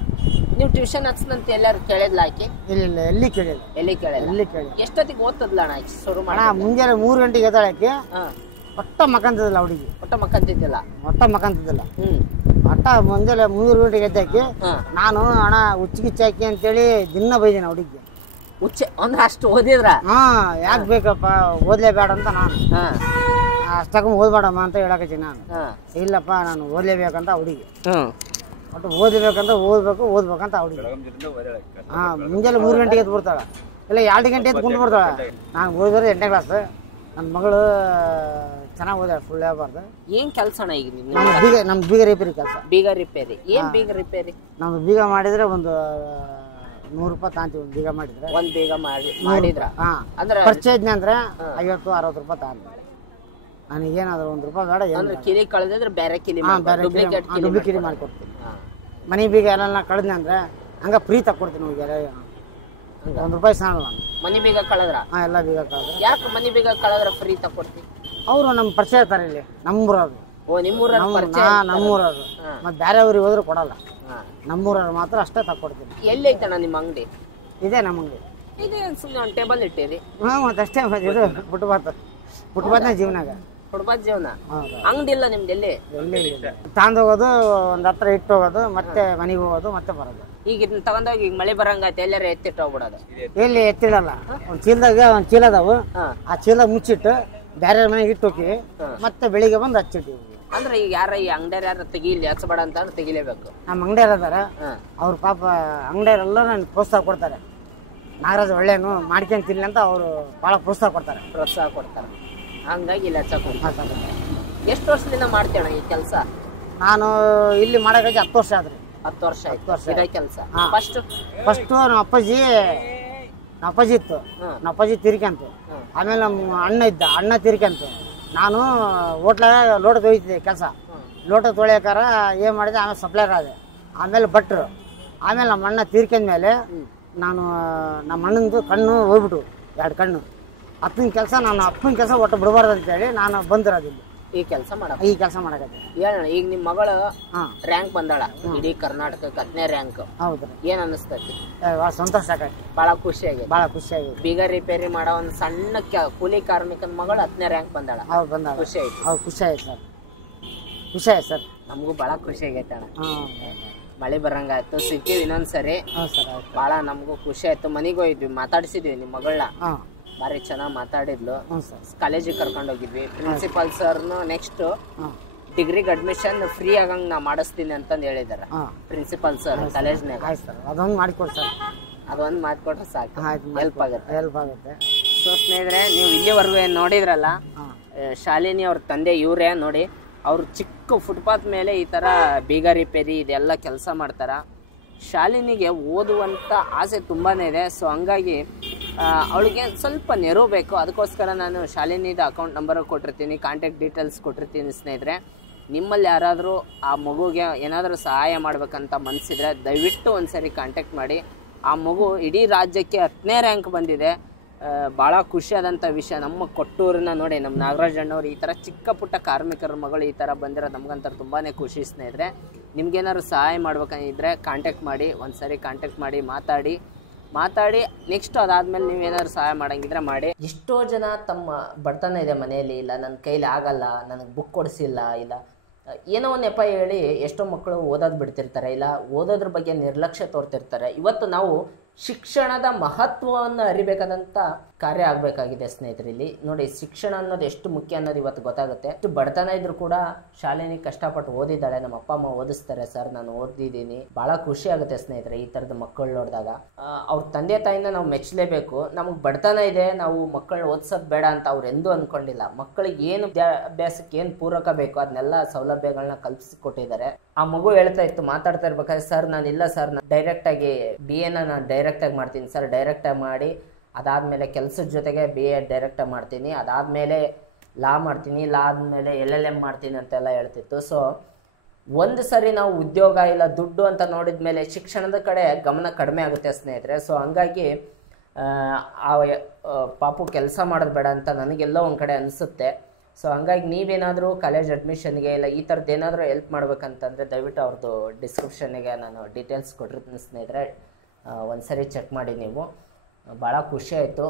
ನೀವು ಟ್ಯೂಷನ್ ಹಚ್ಚನಂತ ಎಲ್ಲಾರು ಕೇಳಿದ್ಲ ಆಕೆ? ಇಲ್ಲ, ಎಲ್ಲಿ ಕೇಳಿಲ್ಲ. ಎಲ್ಲಿ ಕೇಳಿಲ್ಲ? ಎಷ್ಟೊತ್ತಿಗೆ ಓದ್ತದ್ಲ ಅಣ್ಣ ಶುರು ಮಾಡಿ? ಮುಂಜಾನೆ 3 ಗಂಟೆಗೆ ಎದ್ದಾಳ ಆಕೆ. ಒಟ್ಟ ಮಕ್ಕಂತಿದ್ದಿಲ್ಲ ಹುಡುಗಿ. ಒಟ್ಟ ಮಕ್ಕಂತಿದ್ದಿಲ್ಲ. ಒಟ್ಟ ಮುಂಜಾನೆ 3 ಗಂಟೆಗೆ ಎದ್ದಾಕಿ. ನಾನು ಅಣ್ಣ ಹುಚ್ಚಿಗಿಚ್ಚಾಕಿ ಅಂತೇಳಿ ದಿನ ಬೈದೇನೆ ಹುಡುಗಿ. ಅಂದ್ರೆ ಅಷ್ಟು ಓದಿದ್ರ? ಯಾಕೆ ಬೇಕಪ್ಪ, ಓದ್ಲೇ ಬೇಡ ಅಂತ ನಾನು ಅಷ್ಟಕ್ಕ ಓದ್ಬೇಡಮ್ಮ ಅಂತ ಹೇಳಕತ್ತೀನಿ ನಾನು. ಇಲ್ಲಪ್ಪ ನಾನು ಓದ್ಲೇಬೇಕಂತ ಹುಡುಗಿ. ಒಟ್ಟು ಓದ್ಬೇಕಂತ ಹುಡುಗಿ. ಮುಂಜಾನೆ 3 ಗಂಟೆಗೆ ಎದ್ದು ಬರ್ತಾಳ, ಇಲ್ಲ 2 ಗಂಟೆ ಎದ್ದು ಕುಂಡು ಬರ್ತಾಳ. ನಾನು ಓದಿದ್ರೆ 8ನೇ ಕ್ಲಾಸ್. ನನ್ನ ಮಗಳು ಚೆನ್ನಾಗಿ ಓದಾಳ, ಫುಲ್ ಹೇಳ್ಬಾರ್ದು. ಏನ್ ಕೆಲಸ ಅಣ್ಣ ಈಗ? ನಮ್ದು ಬೀಗ ರಿಪೇರಿ ಕೆಲಸ. ಬೀಗ ರಿಪೇರಿ? ಏನ್ ಬೀಗ ರಿಪೇರಿ? ನಮ್ದು ಬೀಗ ಮಾಡಿದ್ರೆ ಒಂದು 100 ರೂಪಾಯಿ ತಾಂತೀವಿ. ಒಂದು ಬೀಗ ಮಾಡಿದ್ರೆ, ಒಂದ್ ಬೀಗ ಮಾಡಿದ್ರ ಅಂದ್ರೆ ಪರಿಚಯ ಇದ್ನೆ ಅಂದ್ರೆ 50-60 ರೂಪಾಯಿ ತಾಂತೀವಿ. ನನಗೇನಾದ್ರು 1 ರೂಪಾಯಿ ಬೇಡ. ಅಂದ್ರೆ ಕಿಲಿ ಕಳೆದಿದ್ರೆ ಬೇರೆ ಕಿಲಿ ಡುಪ್ಲಿಕೇಟ್ ಮಾಡ್ಕೊಡ್ತೀನಿ. ಮನೆ ಬೀಗ ಎಲ್ಲ ಕಳೆದ್ನೆ ಅಂದ್ರೆ ಹಂಗ ಫ್ರೀ ತಕ್ಕೊಡ್ತೀನಿ. 1 ರೂಪಾಯಿ ಸಾಲ. ಮನಿ ಬೀಗ ಕಳೆದ್ರ? ಎಲ್ಲ ಬೀಗ ಕಳೆದ್ರೆ. ಯಾಕೆ ಮನಿ ಬೀಗ ಕಳೆದ್ರ ಫ್ರೀ ತಕ್ಕೊಡ್ತೀನಿ? ಅವರು ನಮ್ಮ ಪರಿಚಯ ಇರ್ತಾರೆ ಇಲ್ಲಿ, ನಮ್ಮೂರವ್ರು. ನಮ್ಮೂರವ್ರು. ಮತ್ತೆ ಬೇರೆ ಊರಿಗೆ ಹೋದ್ರು ಕೊಡಲ್ಲ, ನಮ್ಮೂರವ್ರು ಮಾತ್ರ ಅಷ್ಟೇ ತಕ್ಕೊಡ್ತೀನಿ. ಎಲ್ಲಿ ಐತಣ್ಣ ನಿಮ್ಮ ಅಂಗಡಿ? ಇದೆ ನಮ್ಮ ಅಂಗಡಿ. ಇದೆ ಸುಮ್ಮನೆ ಟೇಬಲ್ ಇಟ್ಟಿರಿ? ಮತ್ತೆ ಅಷ್ಟೇ. ಇದು ಪುಟ್ಬಾತ್ನ ಜೀವನಾಗ ಫುಟ್ಬಾಲ್ ಜೀವನ. ಅಂಗಡಿ ಇಲ್ಲ ನಿಮ್ದು? ಎಲ್ಲಿ ತಗೊಂಡೋಗೋದು, ಒಂದ್ ಹತ್ರ ಇಟ್ಟು ಹೋಗೋದು, ಮತ್ತೆ ಮನೆಗೆ ಹೋಗೋದು, ಮತ್ತೆ ಬರೋದು. ಈಗ ಇದನ್ನ ತಗೊಂಡೋಗಿ ಈಗ ಮಳೆ ಬರಂಗೈತೆ ಎಲ್ಲಾರ ಎತ್ತಿಟ್ಟು ಹೋಗ್ಬಿಡೋದು? ಎಲ್ಲಿ ಎತ್ತಿಡಲ್ಲ. ಒಂದ್ ಚೀಲ ಅದಾವು, ಆ ಚೀಲ ಮುಚ್ಚಿಟ್ಟು ಬೇರೆ ಮನೆಗೆ ಇಟ್ಟು ಹೋಗ್ತೀವಿ, ಮತ್ತೆ ಬೆಳಿಗ್ಗೆ ಬಂದು ಹಚ್ಚಿಟ್ಟಿವಿ. ಅಂದ್ರೆ ಈಗ ಯಾರ ಈ ಅಂಗಡಿಯರ್ ಯಾರ ತೆಗಿಲಿ ಹಚ್ಚಬೇಡ ಅಂತ ತೆಗಿಲೇಬೇಕು? ನಮ್ಮ ಅಂಗಡಿಯರ್ ಅದಾರ, ಅವ್ರ ಪಾಪ ಅಂಗಡಿಯರೆಲ್ಲ ನನ್ಗೆ ಪ್ರೋತ್ಸಾಹ ಕೊಡ್ತಾರೆ. ನಾಗರಾಜ್ ಒಳ್ಳೆನು ಮಾಡ್ಕೊಂತಿಲ್ಲ ಅಂತ ಅವರು ಭಾಳ ಪ್ರೋತ್ಸಾಹ ಕೊಡ್ತಾರೆ. ಹಂಗಾಗಿ ಇಲ್ಲಿ ಹಚ್ಚಕ್ಕೆ. ಎಷ್ಟು ವರ್ಷದಿಂದ ಮಾಡ್ತೇಣ ಈ ಕೆಲಸ? ನಾನು ಇಲ್ಲಿ ಮಾಡಕ್ಕೆ 10 ವರ್ಷ ಆದ್ರಿ. 10 ವರ್ಷ ಇದೇ ಕೆಲಸ. ಫಸ್ಟ್ ನಮ್ಮ ಅಪ್ಪಾಜಿ ಇತ್ತು, ನಮ್ಮ ಅಪ್ಪಾಜಿ ತೀರ್ಕಂತು. ಆಮೇಲೆ ನಮ್ಮ ಅಣ್ಣ ತೀರ್ಕಂತು. ನಾನು ಹೋಟ್ಲಾಗ ಲೋಟ ತೊಳಿತಿದ್ದೆ ಕೆಲಸ. ಲೋಟ ತೊಳಿಯಾಕಾರ ಏನು ಮಾಡಿದೆ, ಆಮೇಲೆ ಸಪ್ಲೈರ್ ಆದೆ, ಆಮೇಲೆ ಭಟ್ರು. ಆಮೇಲೆ ನಮ್ಮ ಅಣ್ಣ ತೀರ್ಕೊಂಡ್ಮೇಲೆ ನಾನು ನಮ್ಮ ಅಣ್ಣಂದು ಕಣ್ಣು ಹೋಗ್ಬಿಟ್ಟು 2 ಕಣ್ಣು. ಅಪ್ಪನ ಕೆಲಸ ನಾನು ಅಪ್ಪನ ಕೆಲಸ ಒಟ್ಟು ಬಿಡಬಾರ್ದು ಅಂತೇಳಿ ನಾನು ಬಂದಿರೋದು ಇಲ್ಲಿ ಈ ಕೆಲಸ ಈ ಕೆಲಸ ಮಾಡಕತ್ತೀನಿ. ಹೇಳೋಣ, ಈಗ ನಿಮ್ಮ ಮಗಳು ಹಾ ರ್ಯಾಂಕ್ ಬಂದಾಳ ಇಡೀ ಕರ್ನಾಟಕಕ್ಕೆ 10ನೇ ರ್ಯಾಂಕ್. ಹೌದ್ರಿ. ಏನ್ ಅನಿಸ್ತೈತಿ? ಭಾಳ ಸಂತೋಷ ಆಗೈತಿ, ಬಹಳ ಖುಷಿ ಆಗಿದೆ. ಭಾಳ ಖುಷಿ ಆಗಿದೆ. ಬೀಗ ರಿಪೇರಿ ಮಾಡೋ ಒಂದು ಸಣ್ಣ ಕೂಲಿ ಕಾರ್ಮಿಕನ ಮಗಳು 10ನೇ ರ್ಯಾಂಕ್ ಬಂದಾಳ. ಹೌದು ಬಂದ ಖುಷಿ ಆಯ್ತು. ಹೌದು ಖುಷಿ ಆಯ್ತು ಸರ್, ಖುಷಿ ಆಯ್ತು ಸರ್. ನಮಗೂ ಬಹಳ ಖುಷಿ ಆಗೈತೆ ಅಣ್ಣ. ಹಾಂ ಮಳೆ ಬರಂಗಾಯ್ತು, ಸಿಕ್ಕಿವಿ ಇನ್ನೊಂದ್ಸರಿ. ಹೌದು ಸರ್ ಆಯ್ತು. ಬಹಳ ನಮಗೂ ಖುಷಿ ಆಯ್ತು. ಮನೆಗೆ ಹೋಗಿದ್ವಿ, ಮಾತಾಡ್ಸಿದ್ವಿ ನಿಮ್ಮ ಮಗಳನ್ನ. ಹಾಂ ಬಾರಿ ಚೆನ್ನಾಗಿ ಮಾತಾಡಿದ್ಲು. ಹ್ಞೂ ಸರ್. ಕಾಲೇಜಿಗೆ ಕರ್ಕೊಂಡು ಹೋಗಿದ್ವಿ. ಪ್ರಿನ್ಸಿಪಾಲ್ ಸರ್ನು ನೆಕ್ಸ್ಟ್ ಹಾಂ ಡಿಗ್ರಿಗೆ ಅಡ್ಮಿಷನ್ ಫ್ರೀ ಆಗಂಗ್ ನಾ ಮಾಡಿಸ್ತೀನಿ ಅಂತಂದು ಹೇಳಿದಾರೆ ಹಾಂ ಪ್ರಿನ್ಸಿಪಾಲ್ ಸರ್ ಕಾಲೇಜ್ನಾಗ. ಆಯ್ತು ಸರ್, ಅದೊಂದು ಮಾಡಿಕೊಡಿ ಸರ್. ಅದೊಂದು ಮಾಡ್ಕೊಟ್ರೆ ಸಾಕು, ಆಯ್ತು, ಹೆಲ್ಪ್ ಆಗುತ್ತೆ. ಹೆಲ್ಪ್ ಆಗುತ್ತೆ. ಸೊ ಸ್ನೇಹಿತರೆ, ನೀವು ಇಲ್ಲಿವರೆಗೂ ಏನ್ ನೋಡಿದ್ರಲ್ಲ, ಹಾಂ ಶಾಲಿನಿ ಅವ್ರ ತಂದೆ ಇವರೇ ನೋಡಿ. ಅವ್ರು ಚಿಕ್ಕ ಫುಟ್ಪಾತ್ ಮೇಲೆ ಈ ತರ ಬೀಗ ರಿಪೇರಿ ಇದೆಲ್ಲ ಕೆಲಸ ಮಾಡ್ತಾರ. ಶಾಲಿನಿಗೆ ಓದುವಂತ ಆಸೆ ತುಂಬಾನೇ ಇದೆ. ಸೊ ಹಂಗಾಗಿ ಅವಳಿಗೆ ಸ್ವಲ್ಪ ನೆರವು ಬೇಕು. ಅದಕ್ಕೋಸ್ಕರ ನಾನು ಶಾಲಿನಿದ ಅಕೌಂಟ್ ನಂಬರ್ ಕೊಟ್ಟಿರ್ತೀನಿ, ಕಾಂಟ್ಯಾಕ್ಟ್ ಡೀಟೇಲ್ಸ್ ಕೊಟ್ಟಿರ್ತೀನಿ. ಸ್ನೇಹಿತರೆ, ನಿಮ್ಮಲ್ಲಿ ಯಾರಾದರೂ ಆ ಮಗುಗೆ ಏನಾದರೂ ಸಹಾಯ ಮಾಡ್ಬೇಕಂತ ಮನಸ್ಸಿದ್ರೆ ದಯವಿಟ್ಟು ಒಂದ್ಸರಿ ಕಾಂಟ್ಯಾಕ್ಟ್ ಮಾಡಿ. ಆ ಮಗು ಇಡೀ ರಾಜ್ಯಕ್ಕೆ 10ನೇ ರ್ಯಾಂಕ್ ಬಂದಿದೆ. ಭಾಳ ಖುಷಿಯಾದಂಥ ವಿಷಯ. ನಮ್ಮ ಕೊಟ್ಟೂರನ್ನ ನೋಡಿ, ನಮ್ಮ ನಾಗರಾಜ್ ಅಣ್ಣವ್ರು ಈ ಥರ ಚಿಕ್ಕ ಪುಟ್ಟ ಕಾರ್ಮಿಕರ ಮಗಳು ಈ ಥರ ಬಂದಿರೋದು ನಮ್ಗಂತ ತುಂಬಾ ಖುಷಿ. ಸ್ನೇಹಿತರೆ, ನಿಮ್ಗೇನಾದ್ರು ಸಹಾಯ ಮಾಡ್ಬೇಕಂದಿದ್ರೆ ಕಾಂಟ್ಯಾಕ್ಟ್ ಮಾಡಿ, ಒಂದ್ಸರಿ ಕಾಂಟ್ಯಾಕ್ಟ್ ಮಾಡಿ ಮಾತಾಡಿ ನೆಕ್ಸ್ಟ್ ಅದಾದ್ಮೇಲೆ ನೀವೇನಾದ್ರು ಸಹಾಯ ಮಾಡಂಗಿದ್ರೆ ಮಾಡಿ. ಎಷ್ಟೋ ಜನ ತಮ್ಮ ಬಡತನ ಇದೆ ಮನೆಯಲ್ಲಿ, ಇಲ್ಲ ನನ್ನ ಕೈಲಿ ಆಗಲ್ಲ, ನನಗೆ ಬುಕ್ ಕೊಡಿಸಿಲ್ಲ, ಇಲ್ಲ ಏನೋ ಒಂದು ನೆಪ ಹೇಳಿ ಎಷ್ಟೋ ಮಕ್ಕಳು ಓದೋದು ಬಿಡ್ತಿರ್ತಾರೆ, ಇಲ್ಲ ಓದೋದ್ರ ಬಗ್ಗೆ ನಿರ್ಲಕ್ಷ್ಯ ತೋರ್ತಿರ್ತಾರೆ. ಇವತ್ತು ನಾವು ಶಿಕ್ಷಣದ ಮಹತ್ವವನ್ನು ಅರಿಬೇಕಾದಂಥ ಕಾರ್ಯ ಆಗಬೇಕಾಗಿದೆ. ಸ್ನೇಹಿತರೆ, ಇಲ್ಲಿ ನೋಡಿ, ಶಿಕ್ಷಣ ಅನ್ನೋದು ಎಷ್ಟು ಮುಖ್ಯ ಅನ್ನೋದು ಇವತ್ತು ಗೊತ್ತಾಗುತ್ತೆ. ಎಷ್ಟು ಬಡತನ ಇದ್ರೂ ಕೂಡ ಶಾಲಿನಿ ಕಷ್ಟಪಟ್ಟು ಓದಿದ್ದಾಳೆ. ನಮ್ಮ ಅಪ್ಪ ಅಮ್ಮ ಓದಿಸ್ತಾರೆ ಸರ್, ನಾನು ಓದಿದ್ದೀನಿ. ಬಹಳ ಖುಷಿ ಆಗುತ್ತೆ ಸ್ನೇಹಿತರೆ ಈ ಥರದ ಮಕ್ಕಳು ನೋಡಿದಾಗ. ಅವ್ರ ತಂದೆ ತಾಯಿನ ನಾವು ಮೆಚ್ಚಲೇಬೇಕು. ನಮಗೆ ಬಡತನ ಇದೆ, ನಾವು ಮಕ್ಕಳು ಓದಿಸೋದು ಬೇಡ ಅಂತ ಅವ್ರು ಎಂದೂ ಅಂದ್ಕೊಂಡಿಲ್ಲ. ಮಕ್ಕಳಿಗೆ ಏನು ಅಭ್ಯಾಸಕ್ಕೆ ಏನು ಪೂರಕ ಬೇಕು ಅದನ್ನೆಲ್ಲ ಸೌಲಭ್ಯಗಳನ್ನ ಕಲ್ಪಿಸಿಕೊಟ್ಟಿದ್ದಾರೆ. ಆ ಮಗು ಹೇಳ್ತಾ ಇತ್ತು ಮಾತಾಡ್ತಾ ಇರ್ಬೇಕಾದ್ರೆ, ಸರ್ ನಾನಿಲ್ಲ ಸರ್, ನಾನು ಡೈರೆಕ್ಟಾಗಿ BA ನಾನು ಡೈರೆಕ್ಟಾಗಿ ಮಾಡ್ತೀನಿ ಸರ್, ಡೈರೆಕ್ಟಾಗಿ ಮಾಡಿ ಅದಾದಮೇಲೆ ಕೆಲಸದ ಜೊತೆಗೆ BA ಡೈರೆಕ್ಟಾಗಿ ಮಾಡ್ತೀನಿ, ಅದಾದಮೇಲೆ ಲಾ ಮಾಡ್ತೀನಿ, ಲಾ ಆದಮೇಲೆ LLM ಮಾಡ್ತೀನಿ ಅಂತೆಲ್ಲ ಹೇಳ್ತಿತ್ತು. ಸೊ ಒಂದು ಸರಿ ನಾವು ಉದ್ಯೋಗ ಇಲ್ಲ ದುಡ್ಡು ಅಂತ ನೋಡಿದ ಮೇಲೆ ಶಿಕ್ಷಣದ ಕಡೆ ಗಮನ ಕಡಿಮೆ ಆಗುತ್ತೆ ಸ್ನೇಹಿತರೆ. ಸೊ ಹಂಗಾಗಿ ಆ ಪಾಪು ಕೆಲಸ ಮಾಡೋದು ಬೇಡ ಅಂತ ನನಗೆಲ್ಲೋ ಒಂದು ಕಡೆ ಅನಿಸುತ್ತೆ. ಸೊ ಹಂಗಾಗಿ ನೀವೇನಾದರೂ ಕಾಲೇಜ್ ಅಡ್ಮಿಷನ್ಗೆ ಇಲ್ಲ ಈ ಥರದ್ದು ಏನಾದರೂ ಹೆಲ್ಪ್ ಮಾಡ್ಬೇಕಂತಂದರೆ ದಯವಿಟ್ಟು ಅವ್ರದ್ದು ಡಿಸ್ಕ್ರಿಪ್ಷನ್ಗೆ ನಾನು ಡೀಟೇಲ್ಸ್ ಕೊಟ್ಟಿರ್ತೀನಿ ಸ್ನೇಹಿತರೆ, ಒಂದ್ಸರಿ ಚೆಕ್ ಮಾಡಿ ನೀವು. ಭಾಳ ಖುಷಿ ಆಯಿತು.